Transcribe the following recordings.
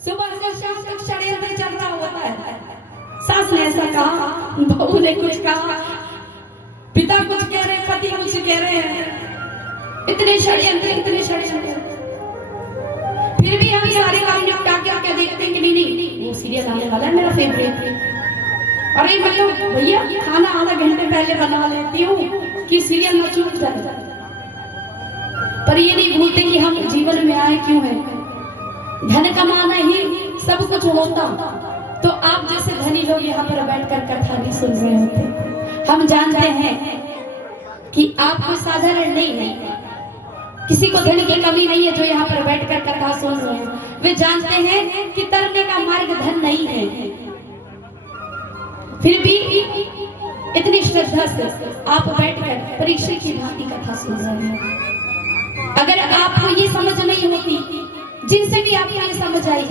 सुबह से शाम तक षड्यंत्र चल रहा होता है। सास ने ऐसा कहा, बहू ने कुछ कहा, पिता कुछ कह रहे, पति कुछ कह रहे हैं। इतने षड्यंत्र। फिर भी हम सारे काम निपटा के क्या देखते हैं कि नहीं वो सीरियल आने वाला है मेरा फेवरेट। अरे मतलब भैया खाना आधा घंटे पहले बना लेती हूँ कि सीरियल न छूट जाए। पर ये नहीं भूलते कि हम जीवन में आए क्यों हैं। धन कमाना ही सब कुछ होता तो आप जैसे धनी लोग यहाँ पर बैठकर कथा नहीं सुन रहे होते। हम जानते हैं कि आप कोई साधारण नहीं है, किसी को धन की कमी नहीं है जो यहाँ पर बैठकर कथा सुन रहे हैं। वे जानते हैं कि तरने का मार्ग धन नहीं है, फिर भी इतनी श्रद्धा से आप बैठकर परीक्षा की भांति कथा सुन रहे हैं। अगर आपको ये समझ नहीं होती, जिनसे भी आपको ये समझ आई,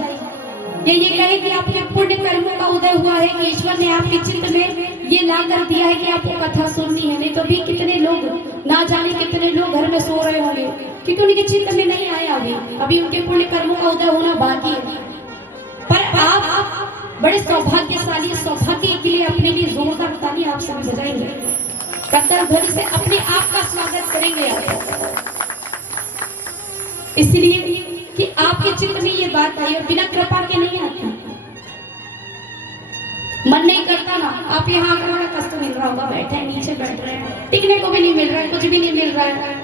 ये कहे कि आपके पुण्य कर्मों का उदय हुआ है कि ईश्वर ने आपके चित्त में ये ला कर दिया है कि आपको कथा सुननी है। नहीं तो भी कितने लोग, ना जाने कितने लोग घर में सो रहे होंगे क्योंकि उनके चित्त में नहीं आया अभी उनके पुण्य कर्मों का उदय होना बाकी है। पर आप बड़े सौभाग्यशाली, सौभाग्य के लिए अपने लिए जोरदार ताली आप सभी बजाएंगे, कत्तर ध्वनि से अपने आप का स्वागत करेंगे आप। इसलिए कि आपके चित्त में ये बात आई और बिना कृपा के नहीं आती। मन नहीं करता ना, आप यहाँ आकर बड़ा कष्ट मिल रहा होगा, बैठे हैं नीचे बैठ रहे हैं, टिकने को भी नहीं मिल रहा है, कुछ भी नहीं मिल रहा है,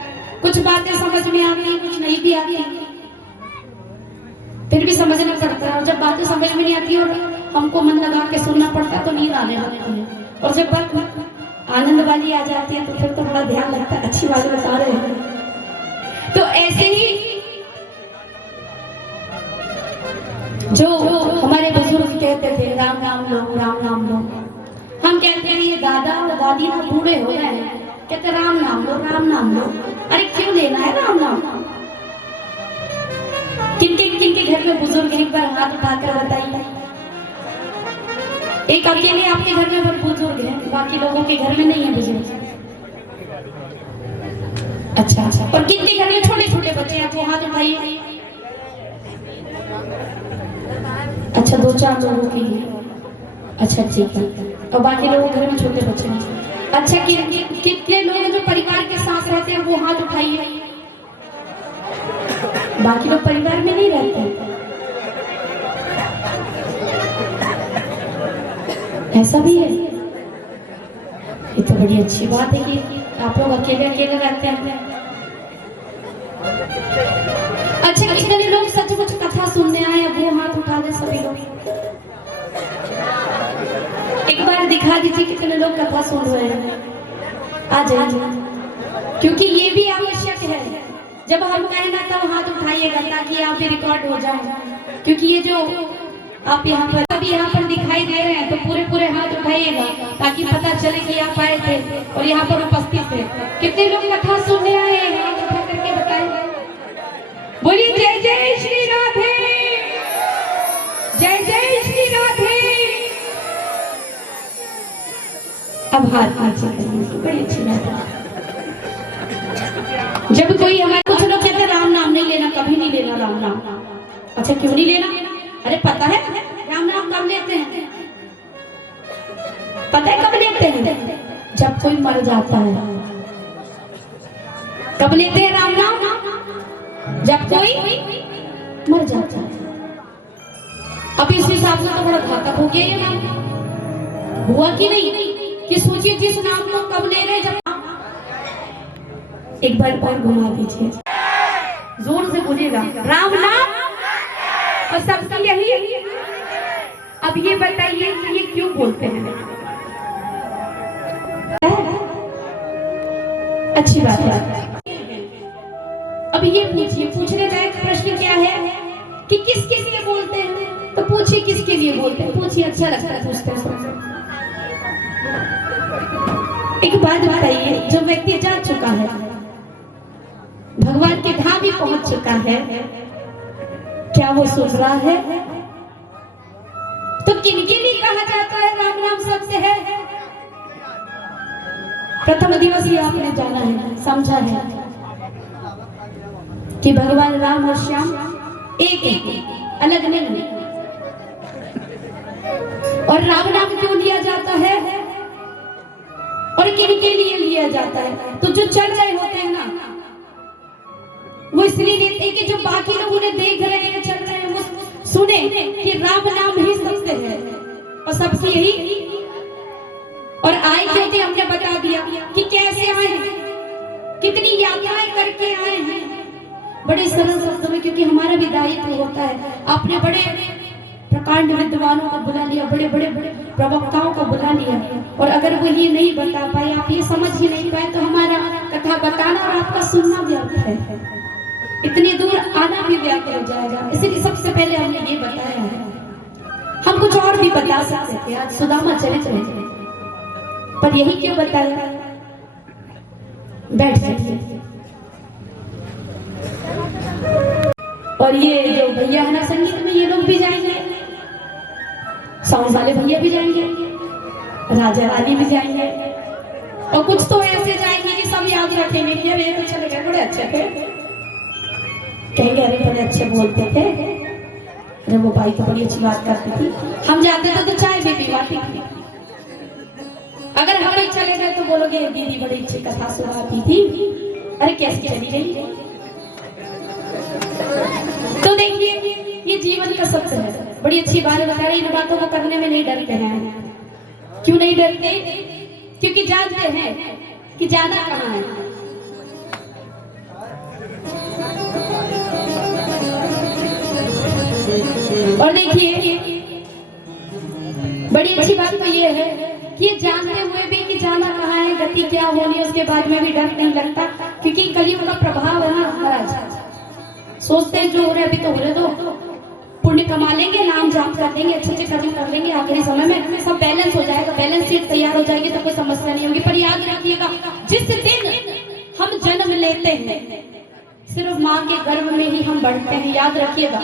कुछ बातें समझ में आती हैं, कुछ नहीं भी आती, फिर भी समझना पड़ता है। और जब बातें समझ में नहीं आती और हमको मन लगा के सुनना पड़ता है तो नींद आने लगती है। और जब बात आनंद वाली आ जाती है तो फिर तो बड़ा ध्यान लगता है, अच्छी बात बता रहे हैं। तो ऐसे ही जो हमारे बुजुर्ग कहते थे, राम नाम लो, राम नाम लो। हम कहते हैं ये दादा और दादी ना बूढ़े हो गए हैं, कहते राम नाम लो, राम नाम लो। अरे क्यों लेना है राम नाम? किनके घर में बुजुर्ग एक बार हाथ उठाकर बताइए। एक अकेले आपके घर में बड़े बुजुर्ग हैं, बाकी लोगों के घर में नहीं है बुजुर्ग। अच्छा, और किनके घर में छोटे छोटे बच्चे हैं तो हाथ उठाइए। अच्छा, 2-4 लोगों के लिए, अच्छा ठीक है। और बाकी लोगों के घर में छोटे बच्चे हैं। अच्छा, कितने लोग जो परिवार के साथ रहते हैं वो हाथ उठाइए। बाकी लोग परिवार में नहीं रहते, ऐसा भी है। ये तो बड़ी अच्छी बात है कि आप लोग अकेले अकेले रहते हैं। अच्छा, कितने लोग सचमुच कथा सुनने आए वो हाथ उठा दे सभी लोग। एक बार दिखा दीजिए कितने लोग कथा सुन रहे हैं, आ जाइए, क्योंकि ये भी आवश्यक है। जब हम कहें ना तब हाथ उठाइएगा ताकि यहाँ पे रिकॉर्ड हो जाए। क्योंकि ये जो आप यहाँ पर दिखाई दे रहे हैं तो पूरे हाथ उठाइएगा ताकि पता चले कि आप आए थे और यहाँ पर उपस्थित थे। कितने लोग कथा सुनने आए हैं, हाथ उठा करके बताए। बोलिए जय जय श्री राधे, जय जय श्री राधे। अब हाथ नीचे करिए, बड़ी अच्छी बात है। जब कोई हमारे, कुछ लोग कहते हैं राम नाम नहीं लेना, कभी नहीं लेना राम नाम। अच्छा, क्यों नहीं लेना? अरे पता है राम नाम कब लेते हैं? पता है कब लेते हैं? जब कोई मर जाता है। कब लेते हैं राम नाम? जब कोई मर जाता है। अब इस हिसाब से तो बड़ा घातक हो गया ये नाम, हुआ कि नहीं? कि सोचिए जिस नाम को कब ले रहे, जब एक बार और घुमा दीजिए, जोर से बोलिएगा राम नाम। और सबसे यही, अब ये बताइए कि ये क्यों बोलते हैं? अच्छी बात है। अब ये पूछिए, पूछने का एक प्रश्न क्या है कि किस किस लिए बोलते हैं, तो पूछिए किसके लिए बोलते हैं, पूछिए, अच्छा लगता है पूछते हैं। एक बात बताइए, जो व्यक्ति जा चुका है, भगवान के धाम भी पहुंच चुका है, क्या वो सुन रहा है? तो किनके लिए कहा जाता है राम नाम सबसे है? प्रथम दिवस ही आपने जाना है, समझा है कि भगवान राम और श्याम एक है। अलग नहीं। और राम नाम क्यों लिया जाता है और किन के लिए लिया जाता है? तो जो चल रहे होते हैं ना, वो इसलिए लेते हैं कि जो बाकी लोग उन्हें देख रहे हैं, चल रहे हैं, वो सुने कि राम नाम ही सत्य है और सबसे यही। और आए क्यों थे, हमने बता दिया कि कैसे आए हैं, कितनी यात्राएं करके आए हैं, बड़े सरल शब्दों में, क्योंकि हमारा भी दायित्व होता है। आपने बड़े प्रकांड विद्वानों को बुला लिया, बड़े बड़े प्रवक्ताओं को बुला लिया, और अगर वो ये नहीं बता पाए, आप ये समझ ही नहीं पाए, तो हमारा कथा बताना और आपका सुनना व्यर्थ है, इतनी दूर आना भी व्यर्थ हो जाएगा। इसलिए सबसे पहले हमने ये बताया है। हम कुछ और भी बता सकते थे, आज सुदामा चले चले, पर यही क्यों बताया? बैठ जाइए। और ये जो भैया है ना संगीत में, ये लोग भी जाएंगे, साउंड वाले भैया भी जाएंगे, राजा रानी भी जाएंगे, और कुछ तो ऐसे जाएंगे कि सब याद रखेंगे कि अरे तो चले गए, बड़े अच्छे थे, कहेंगे अरे बड़े अच्छे बोलते थे, अरे वो भाई तो बड़ी अच्छी बात करती थी, हम जाते थे तो चाय भी पिलाती थी। अगर हम नहीं चले गए तो बोलोगे दीदी बड़ी अच्छी कथा सुनाती थी, अरे कैसी चली गई। तो देखिए ये जीवन का सत्य है। बड़ी अच्छी बात बता रही, इन बातों को करने में नहीं डरते हैं। क्यों नहीं डरते? क्योंकि जानते हैं कि जाना कहाँ है। और देखिए बड़ी अच्छी बात तो ये है कि जानते हुए भी कि जाना कहाँ है, गति क्या होनी, उसके बाद में भी डर नहीं लगता, क्योंकि कलियुग का प्रभाव है ना महाराज। सोचते हैं जो हो रहा है अभी तो हो रहे, तो पुण्य कमा लेंगे, नाम जाप कर लेंगे, अच्छे अच्छे कर्म कर लेंगे, आखिरी समय में सब बैलेंस हो जाएगा, बैलेंस शीट तैयार हो जाएगी, तो कोई समस्या नहीं होगी। पर याद रखिएगा, जिस दिन हम जन्म लेते हैं सिर्फ माँ के गर्भ में ही हम बढ़ते हैं। याद रखिएगा,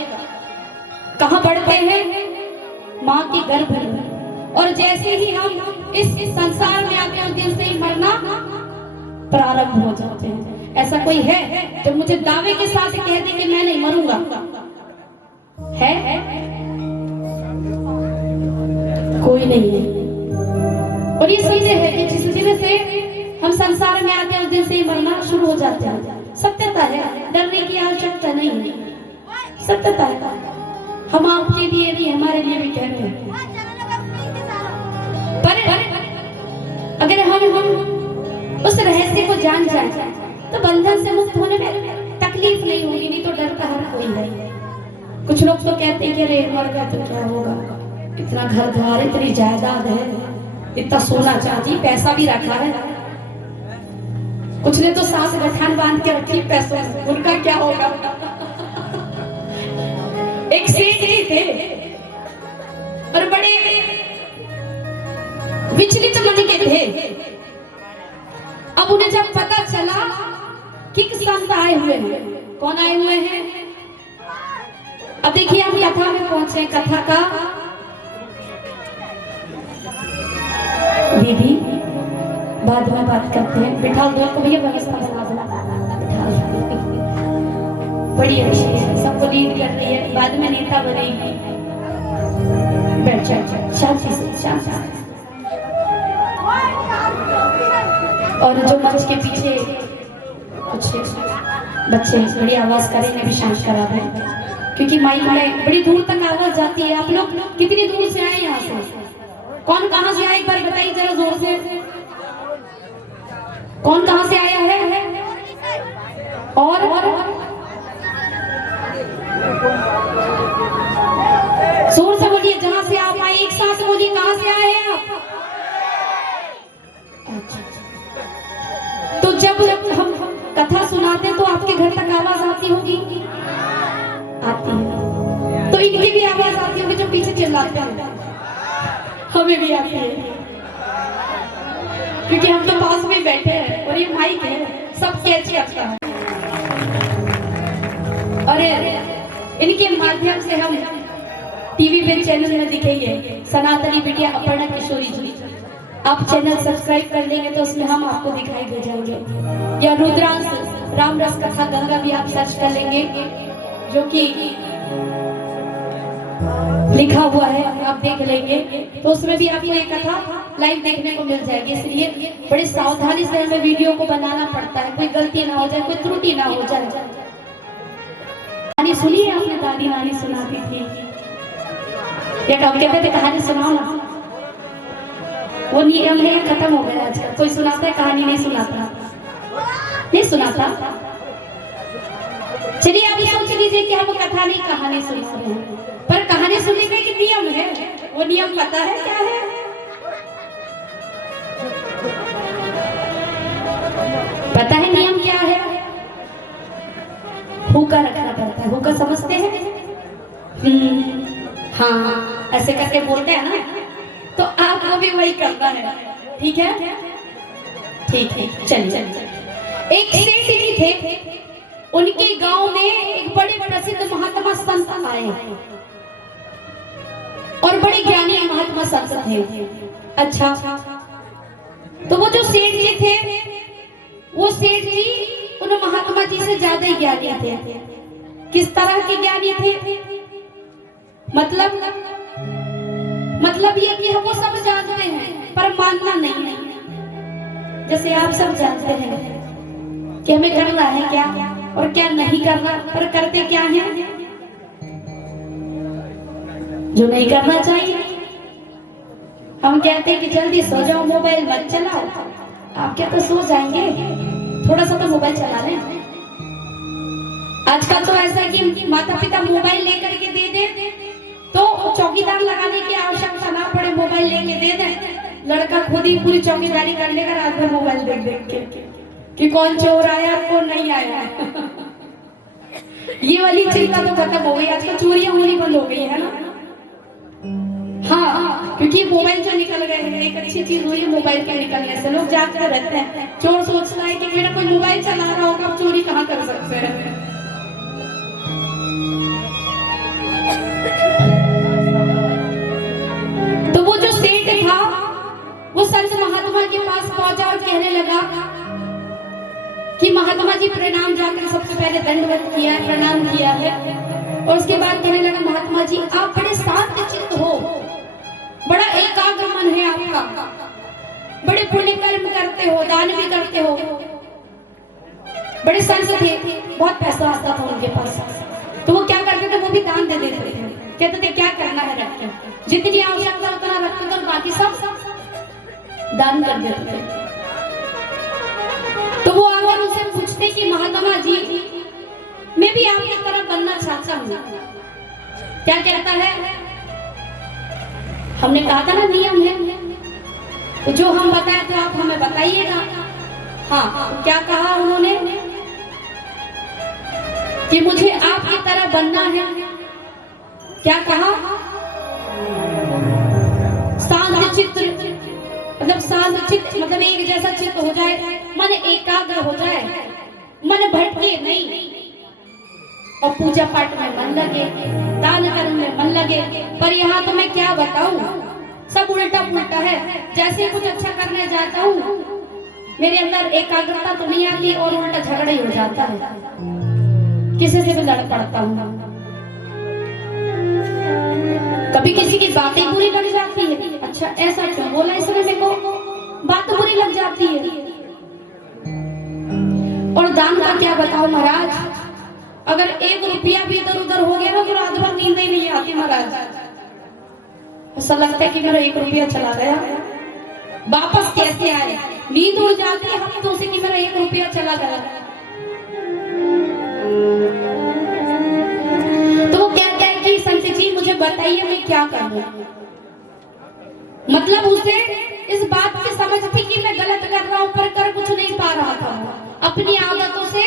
कहाँ बढ़ते हैं? माँ के गर्भ में। और जैसे ही हम इस संसार में आते हैं, उस दिन से ही मरना प्रारंभ हो जाते हैं। ऐसा कोई है जो मुझे दावे के साथ कह दे कि मैं नहीं मरूंगा? है? कोई नहीं है। और ये सीधे है कि जिस दिन से हम संसार में आते हैं, उस दिन से ही मरना शुरू हो जाते हैं। सत्यता है, डरने की आवश्यकता नहीं है, सत्यता है। हम आपके लिए भी, हमारे लिए भी कह रहे हैं। पर अगर हम उस रहस्य को जान जाए तो बंधन से मुक्त होने में तकलीफ नहीं होगी, नहीं तो डरता हर कोई है। कुछ लोग तो कहते हैं कि अरे मर गया तो क्या होगा, इतना घर द्वार, इतनी जायदाद है, इतना सोना चांदी, पैसा भी रखा है। कुछ ने तो सांस गठान बांध के रखी पैसों, उनका क्या होगा? एक सेठ जी थे और बड़े विचलित मन के थे। अब उन्हें जब पता चला कि संत आए हुए हैं, कौन आए हुए हैं? अब देखिए हम कथा में पहुंचे। कथा का दीदी बाद में बात करते हैं। बिठा दो को भैया, बड़ी अच्छी है, सबको लीड कर रही है, बाद में नेता बनेगी। बैठ जाओ शांति से, शांति से। और जो मंच के पीछे कुछ बच्चे बड़ी आवाज करेंगे, भी शांत करा दें, क्योंकि माइक में बड़ी दूर तक आवाज जाती है। आप लोग कितनी दूर से आए यहाँ से? कौन कहाँ से आए एक बार बताइए जरा जोर से। कौन कहाँ से आया है? और जोर से बोलिए, जहां से आप आए एक साथ बोलिए, कहां से आए हैं आप? अच्छा, तो जब हम कथा सुनाते हैं तो आपके घर तक आवाज आती होगी? आती है। तो इनकी भी आवाज आती होगी जो पीछे चिल्लाते हैं? हमें भी आती है, क्योंकि हम तो पास में बैठे हैं और ये माइक है, सब कैच करता है। और इनके माध्यम से हम टीवी पे चैनल में दिखेंगे। सनातनी बिटिया अपर्णा किशोरी जी, आप चैनल सब्सक्राइब कर लेंगे तो उसमें हम आपको दिखाई दे जाएंगे। या रुद्रांश राम रस कथा गंगा भी आप सर्च कर लेंगे, जो कि लिखा हुआ है, आप देख लेंगे तो उसमें भी आपको एक कथा लाइव देखने को मिल जाएगी। इसलिए बड़ी सावधानी से हमें वीडियो को बनाना पड़ता है, कोई गलती ना हो जाए, कोई त्रुटि ना हो जाए। कहानी सुनी है आपने? दादी नानी सुनाती थी या कब कहते थे कहानी सुनाओ ना, वो नियम है खत्म हो गया आजकल। कोई सुनाता है कहानी? नहीं सुनाता, नहीं सुनाता। चलिए आप सोच लीजिए कि हम कथा नहीं कहानी सुना रहे हैं, पर कहानी सुनने का एक नियम है, वो नियम पता है क्या है? पता है नियम क्या है? हुक्का रखना पड़ता है। हुक्का समझते हैं? हाँ, ऐसे करके बोलते हैं ना, तो आपको भी वही करना है। ठीक है, ठीक है, चलिए। एक सेठ जी थे, उनके गांव में एक बड़े प्रसिद्ध महात्मा संत आए और बड़े ज्ञानी महात्मा संत थे। अच्छा, तो वो जो सेठ जी थे, वो सेठ जी उन महात्मा जी से ज्यादा ही ज्ञानी थे। किस तरह के ज्ञानी थे? मतलब ये कि हम वो सब जानते हैं पर मानना नहीं है। जैसे आप सब जानते हैं कि हमें करना है क्या और क्या नहीं करना, पर करते क्या है? जो नहीं करना चाहिए। हम कहते हैं कि जल्दी सो जाओ, मोबाइल मत चलाओ। आप क्या तो सो जाएंगे, थोड़ा सा तो मोबाइल चला लें। आजकल तो ऐसा है कि माता पिता मोबाइल लेकर के दे दे तो चौकीदार लगाने की आवश्यकता ना पड़े, मोबाइल लेके दे दें, लड़का खुद ही पूरी चौकीदारी कर लेगा रात भर मोबाइल देख देख के कि कौन चोर आया कौन नहीं आया। ये वाली चिंता तो खत्म हो गई। आजकल चोरियां होनी बंद हो गई है ना। हाँ, क्योंकि मोबाइल जो निकल गए हैं, एक अच्छी चीज हुई है मोबाइल के निकलने से। लोग जागते रहते हैं। चोर सोचता है कि मेरा कोई मोबाइल चला रहा होगा, अब चोरी कहाँ कर सकते हैं। तो वो जो सेठ था, वो संत महात्मा के पास पहुंचा और कहने लगा कि महात्मा जी प्रणाम। जाकर सबसे पहले दंडवत किया है, प्रणाम किया है, और उसके बाद कहने लगा महात्मा जी आप बड़े शांत चित्त हो, बड़ा एकाग्र मन है आपका, बड़े पुण्य कर्म करते हो, दान भी करते हो। बड़े संत थे, बहुत पैसा आता था उनके पास, तो वो क्या करते थे? वो भी दान दे देते थे। कहते थे क्या करना है रख के, जितनी आवश्यकता उतना रखते थे और बाकी सब दान कर देते थे। तो वो आकर उनसे पूछते कि महात्मा जी मैं भी आपकी तरह बनना चाहता हूँ। क्या कहता है? हमने कहा था ना नियम है, तो जो हम बताए तो आप हमें बताइएगा। हाँ, तो क्या कहा उन्होंने कि मुझे आपकी तरह बनना है। क्या कहा? शांत चित्त, मतलब शांत चित्त मतलब एक जैसा चित्त हो जाए, मन एकाग्र हो जाए, मन भटके नहीं, और पूजा पाठ में मन लगे, दान कर्म में मन लगे। पर यहाँ तो मैं क्या बताऊं, सब उल्टा पुल्टा है। जैसे कुछ अच्छा करने जाता हूँ, मेरे अंदर एकाग्रता तो नहीं आती और उल्टा झगड़ा ही हो जाता है, किसी से भी लड़ पड़ता हूँ। कभी किसी की बातें बुरी लग जाती है, अच्छा ऐसा क्यों बोला इसने, मेरे को बात बुरी लग जाती है। और दान का क्या बताओ महाराज, अगर 1 रुपया भी इधर उधर हो गया ना तो रात भर नींद ही नहीं आती महाराज। ऐसा लगता है कि मेरा 1 रुपया चला गया, वापस कैसे आए, नींद उड़ जाती है हम तो से कि मेरा 1 रुपया चला गया। तो क्या क्या कि संत जी मुझे बताइए मैं क्या करूं। मतलब उसे इस बात की समझ थी कि मैं गलत कर रहा हूं, पर कर कुछ नहीं पा रहा था, अपनी आदतों से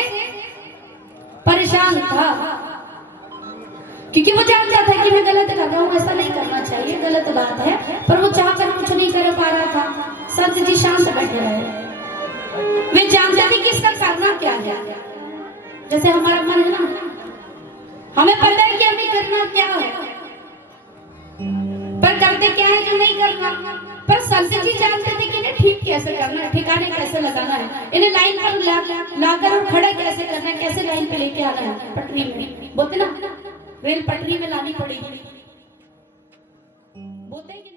परेशान था, क्योंकि वो जानता था कि मैं गलत कर रहा हूँ, ऐसा नहीं करना चाहिए, गलत बात है, पर वो चाहकर कुछ नहीं कर पा रहा था। संत जी शांत बैठे रहे। वे जानते थे कि इसका करना क्या है। जैसे हमारा मन है ना, हमें पता है कि हमें करना क्या है, पर करते क्या है जो नहीं करना। पर संत जी जानते थे कि इन्हें ठीक कैसे करना है, ठिकाने कैसे लगाना है, इन्हें लाइन पर लाकर और खड़ा कैसे करना है, कैसे लाइन पे लेके आना है। पटरी में बोलते ना, रेल पटरी में लानी पड़ेगी। होते हैं कि नहीं?